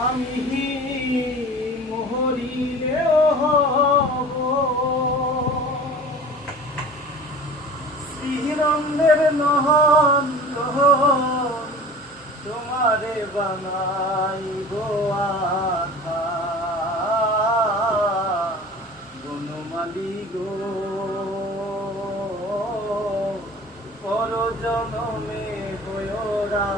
আমি মহরিলেও হব শ্রীরন্দের নহন তোমারে বানাইব আধা বনমালী গো পর জনমে বয়রা